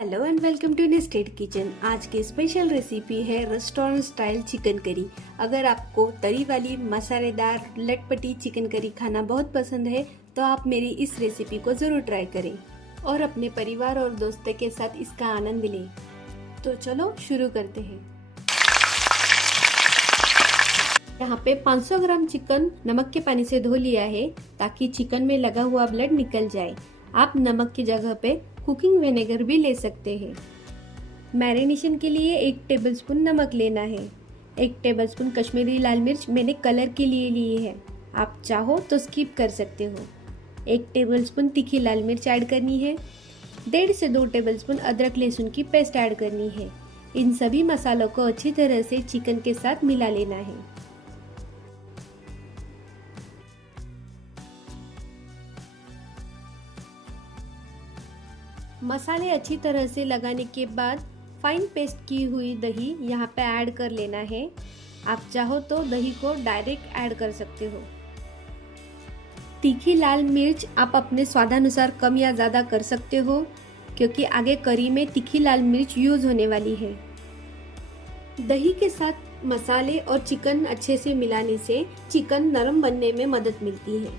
Hello and welcome to nested kitchen. आज की special recipe है रेस्टोरेंट स्टाइल चिकन करी। अगर आपको तरी वाली मसालेदार लटपटी चिकन करी खाना बहुत पसंद है तो आप मेरी इस रेसिपी को ज़रूर ट्राई करें और अपने परिवार और दोस्तों के साथ इसका आनंद लें। तो चलो शुरू करते हैं। यहाँ पे 500 ग्राम चिकन नमक के पानी से धो लिया है ताकि चिकन में लगा हुआ ब्लड निकल जाए। आप नमक की जगह पे कुकिंग विनेगर भी ले सकते हैं। मैरिनेशन के लिए 1 टेबलस्पून नमक लेना है। 1 टेबलस्पून कश्मीरी लाल मिर्च मैंने कलर के लिए ली है, आप चाहो तो स्किप कर सकते हो। 1 टेबलस्पून तीखी लाल मिर्च ऐड करनी है। 1.5 से 2 टेबलस्पून अदरक लहसुन की पेस्ट ऐड करनी है। इन सभी मसालों को अच्छी तरह से चिकन के साथ मिला लेना है। मसाले अच्छी तरह से लगाने के बाद फाइन पेस्ट की हुई दही यहाँ पे ऐड कर लेना है। आप चाहो तो दही को डायरेक्ट ऐड कर सकते हो। तीखी लाल मिर्च आप अपने स्वादानुसार कम या ज़्यादा कर सकते हो क्योंकि आगे करी में तीखी लाल मिर्च यूज़ होने वाली है। दही के साथ मसाले और चिकन अच्छे से मिलाने से चिकन नरम बनने में मदद मिलती है,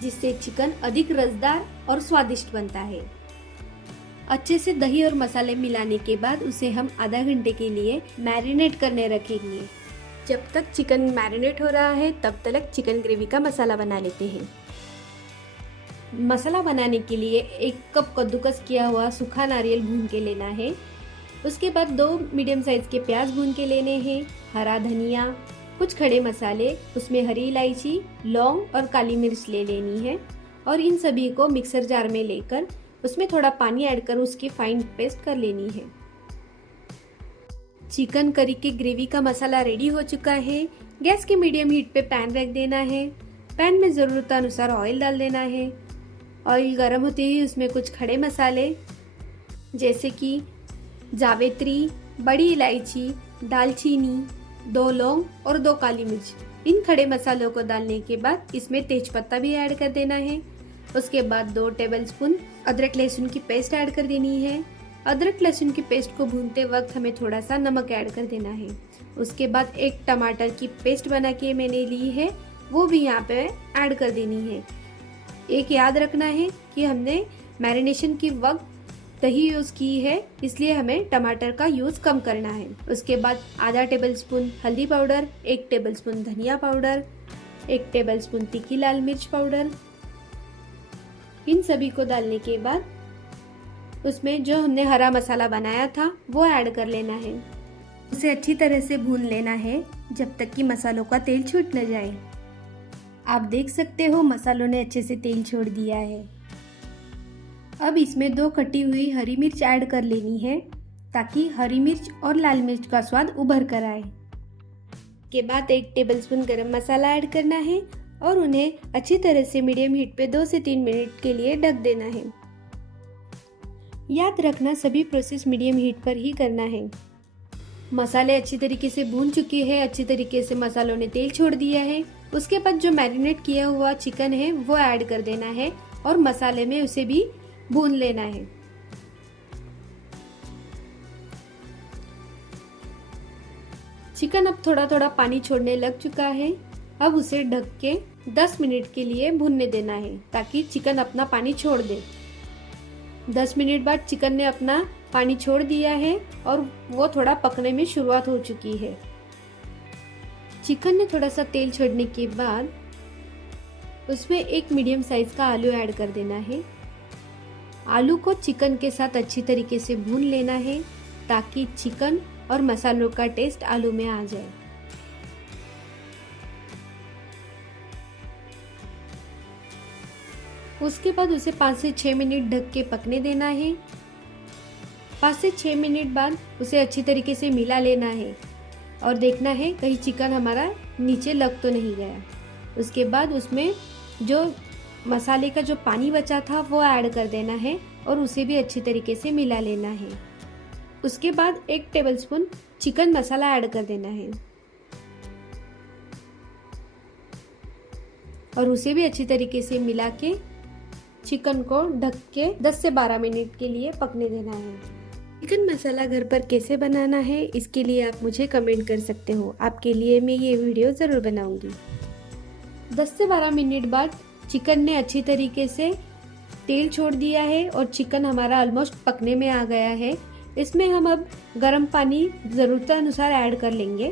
जिससे चिकन अधिक रसदार और स्वादिष्ट बनता है। अच्छे से दही और मसाले मिलाने के बाद उसे हम आधा घंटे के लिए मैरिनेट करने रखेंगे। जब तक चिकन मैरिनेट हो रहा है तब तक चिकन ग्रेवी का मसाला बना लेते हैं। मसाला बनाने के लिए 1 कप कद्दूकस किया हुआ सूखा नारियल भून के लेना है। उसके बाद 2 मीडियम साइज के प्याज भून के लेने हैं। हरा धनिया, कुछ खड़े मसाले, उसमें हरी इलायची, लौंग और काली मिर्च ले लेनी है और इन सभी को मिक्सर जार में लेकर उसमें थोड़ा पानी ऐड कर उसकी फाइन पेस्ट कर लेनी है। चिकन करी के ग्रेवी का मसाला रेडी हो चुका है। गैस के मीडियम हीट पे पैन रख देना है। पैन में ज़रूरतानुसार ऑयल डाल देना है। ऑयल गर्म होते ही उसमें कुछ खड़े मसाले जैसे कि जावित्री, बड़ी इलायची, दालचीनी, 2 लौंग और 2 काली मिर्च, इन खड़े मसालों को डालने के बाद इसमें तेजपत्ता भी ऐड कर देना है। उसके बाद 2 टेबलस्पून अदरक लहसुन की पेस्ट ऐड कर देनी है। अदरक लहसुन की पेस्ट को भूनते वक्त हमें थोड़ा सा नमक ऐड कर देना है। उसके बाद 1 टमाटर की पेस्ट बना के मैंने ली है, वो भी यहाँ पे ऐड कर देनी है। एक याद रखना है कि हमने मैरिनेशन की वक्त दही यूज़ की है, इसलिए हमें टमाटर का यूज़ कम करना है। उसके बाद आधा टेबलस्पून हल्दी पाउडर, 1 टेबलस्पून धनिया पाउडर, 1 टेबलस्पून तीखी लाल मिर्च पाउडर, इन सभी को डालने के बाद उसमें जो हमने हरा मसाला बनाया था वो ऐड कर लेना है। उसे अच्छी तरह से भून लेना है जब तक कि मसालों का तेल छूट न जाए। आप देख सकते हो मसालों ने अच्छे से तेल छोड़ दिया है। अब इसमें 2 कटी हुई हरी मिर्च ऐड कर लेनी है ताकि हरी मिर्च और लाल मिर्च का स्वाद उभर कर आए। के बाद 1 टेबलस्पून गरम मसाला ऐड करना है और उन्हें अच्छी तरह से मीडियम हीट पे 2 से 3 मिनट के लिए ढक देना है। याद रखना सभी प्रोसेस मीडियम हीट पर ही करना है। मसाले अच्छी तरीके से भून चुके हैं, अच्छी तरीके से मसालों ने तेल छोड़ दिया है। उसके बाद जो मैरिनेट किया हुआ चिकन है वो ऐड कर देना है और मसाले में उसे भी भून लेना है। चिकन अब थोड़ा थोड़ा पानी छोड़ने लग चुका है। अब उसे ढक के 10 मिनट के लिए भूनने देना है ताकि चिकन अपना पानी छोड़ दे। 10 मिनट बाद चिकन ने अपना पानी छोड़ दिया है और वो थोड़ा पकने में शुरुआत हो चुकी है। चिकन ने थोड़ा सा तेल छोड़ने के बाद उसमें 1 मीडियम साइज का आलू ऐड कर देना है। आलू को चिकन के साथ अच्छी तरीके से भून लेना है ताकि चिकन और मसालों का टेस्ट आलू में आ जाए। उसके बाद उसे 5 से 6 मिनट ढक के पकने देना है। 5 से 6 मिनट बाद उसे अच्छी तरीके से मिला लेना है और देखना है कहीं चिकन हमारा नीचे लग तो नहीं गया। उसके बाद उसमें जो मसाले का जो पानी बचा था वो ऐड कर देना है और उसे भी अच्छी तरीके से मिला लेना है। उसके बाद 1 टेबलस्पून चिकन मसाला ऐड कर देना है और उसे भी अच्छी तरीके से मिला के चिकन को ढक के 10 से 12 मिनट के लिए पकने देना है। चिकन मसाला घर पर कैसे बनाना है इसके लिए आप मुझे कमेंट कर सकते हो। आपके लिए मैं ये वीडियो ज़रूर बनाऊंगी। 10 से 12 मिनट बाद चिकन ने अच्छी तरीके से तेल छोड़ दिया है और चिकन हमारा ऑलमोस्ट पकने में आ गया है। इसमें हम अब गर्म पानी ज़रूरतानुसार ऐड कर लेंगे।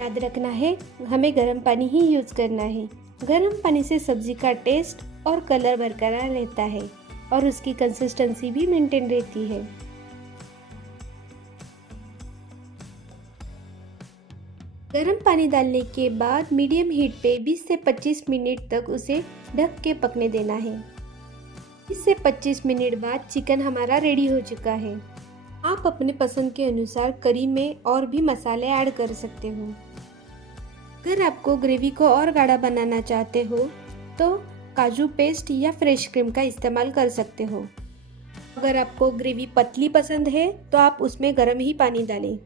याद रखना है हमें गर्म पानी ही यूज़ करना है। गर्म पानी से सब्जी का टेस्ट और कलर बरकरार रहता है और उसकी कंसिस्टेंसी भी मेंटेन रहती है। गर्म पानी डालने के बाद मीडियम हीट पे 20 से 25 मिनट तक उसे ढक के पकने देना है। 20 से 25 मिनट बाद चिकन हमारा रेडी हो चुका है। आप अपने पसंद के अनुसार करी में और भी मसाले ऐड कर सकते हो। अगर आपको ग्रेवी को और गाढ़ा बनाना चाहते हो तो काजू पेस्ट या फ्रेश क्रीम का इस्तेमाल कर सकते हो। अगर आपको ग्रेवी पतली पसंद है तो आप उसमें गर्म ही पानी डालें।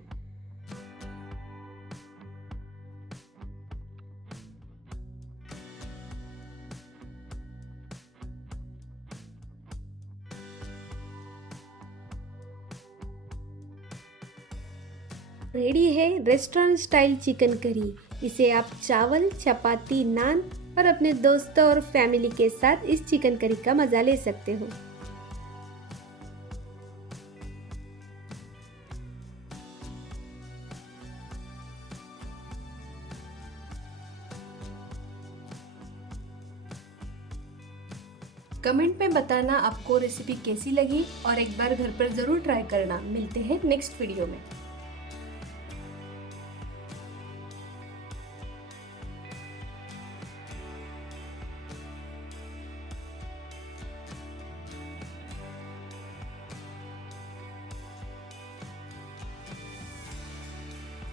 रेडी है रेस्टोरेंट स्टाइल चिकन करी। इसे आप चावल, चपाती, नान और अपने दोस्तों और फैमिली के साथ इस चिकन करी का मजा ले सकते हो। कमेंट में बताना आपको रेसिपी कैसी लगी और एक बार घर पर जरूर ट्राई करना। मिलते हैं नेक्स्ट वीडियो में।